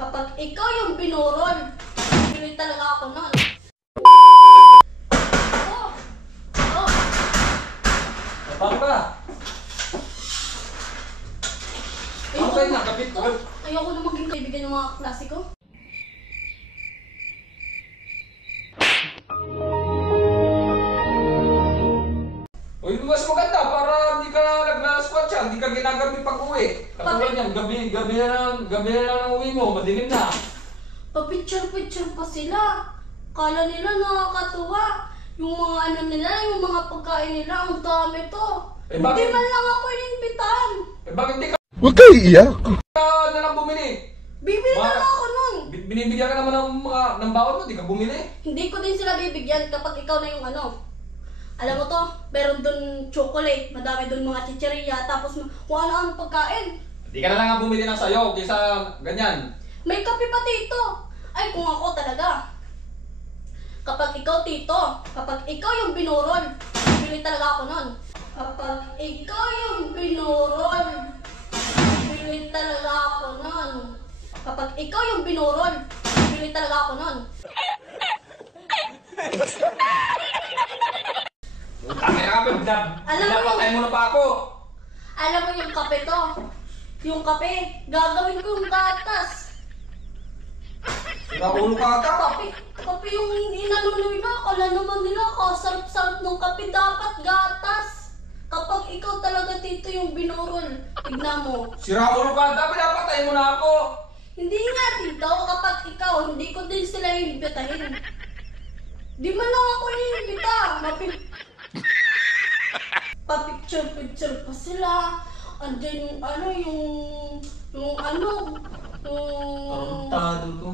Kapag ikaw yung binurol, bili talaga ako nun. Paano ka? Paano kayo na? Kapit ko? Ayoko na maging kaibigan ng mga klase ko. Uy, mas maganda para hindi ka nagla-squat siya, hindi ka ginagamit pag-uwi. Katulad yan, gabi na lang ang uwi mo, madilim na. Pa-picture-picture pa sila. Kala nila nakakatuwa. Yung mga ano nila, yung mga pagkain nila, ang dami to. Hindi man lang ako inimbitahan. Bakit di ka Huwag kayo iiyak. na lang bumili? Bibili na lang ako nun. Binibigyan ka naman ng baon mo, di ka bumili? Hindi ko din sila bibigyan kapag ikaw na yung ano. Alam mo to, meron dun chocolate, madami dun mga chicheria, tapos kung ano-ano pagkain. Di ka na lang nga bumili ng sayo, kaysa ganyan. May kape pa dito. Ay, kung ako talaga. Kapag ikaw, tito, kapag ikaw yung binurol, bili talaga ako nun. Kapag ikaw yung binurol, bili talaga ako nun. Kapag ikaw yung binurol, bili talaga ako nun. Pinapatay mo na pa ako. Alam mo yung kape to? Yung kape, gagawin ko yung gatas. Nakaulo ka ata. Kape yung inaluloy na. Akala naman nila, kasarap-sarap ng kape. Dapat gatas. Kapag ikaw talaga dito yung binurol, tignan mo. Siraulo ka ata, pinapatay mo na ako. Hindi nga dito, kapag ikaw, hindi ko din sila iimbitahin. Di man lang ako iimbita. Pa-picture-picture pa sila. Andiyan yung ano, Tarantado to.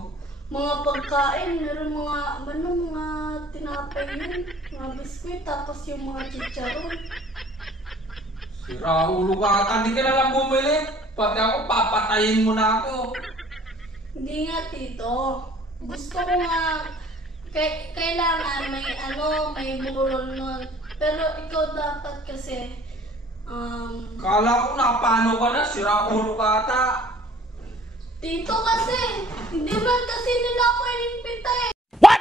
mga pagkain, meron mga tinapay yun, mga biskuit, tapos yung mga chicharon. Siraulo ka ata, hindi ka na lang bumili. Pati ako, papatayin mo na ako. Hindi nga, tito. Gusto ko nga, kailangan may burol nun. Pero ikaw dapat kasi, Kala ko na paano ka na, siraulo ka ata. tito kasi, hindi man kasi nila ako inimbita eh. What?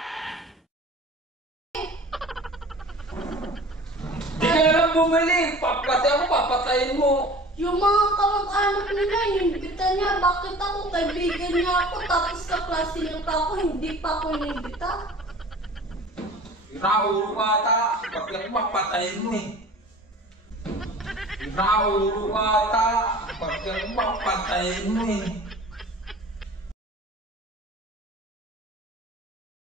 Hindi ka na lang bumili. Pati ako, papatayin mo. Yung mga kamag-anak nila, inimbita niya. Bakit ako? Kaibigan niya ako, tapos kaklase niya pa ako, hindi pa ako inimbita. Siraulo ka ata, pati ako papatayin mo eh. Siraulo ka ata, pati ako papatayin mo eh.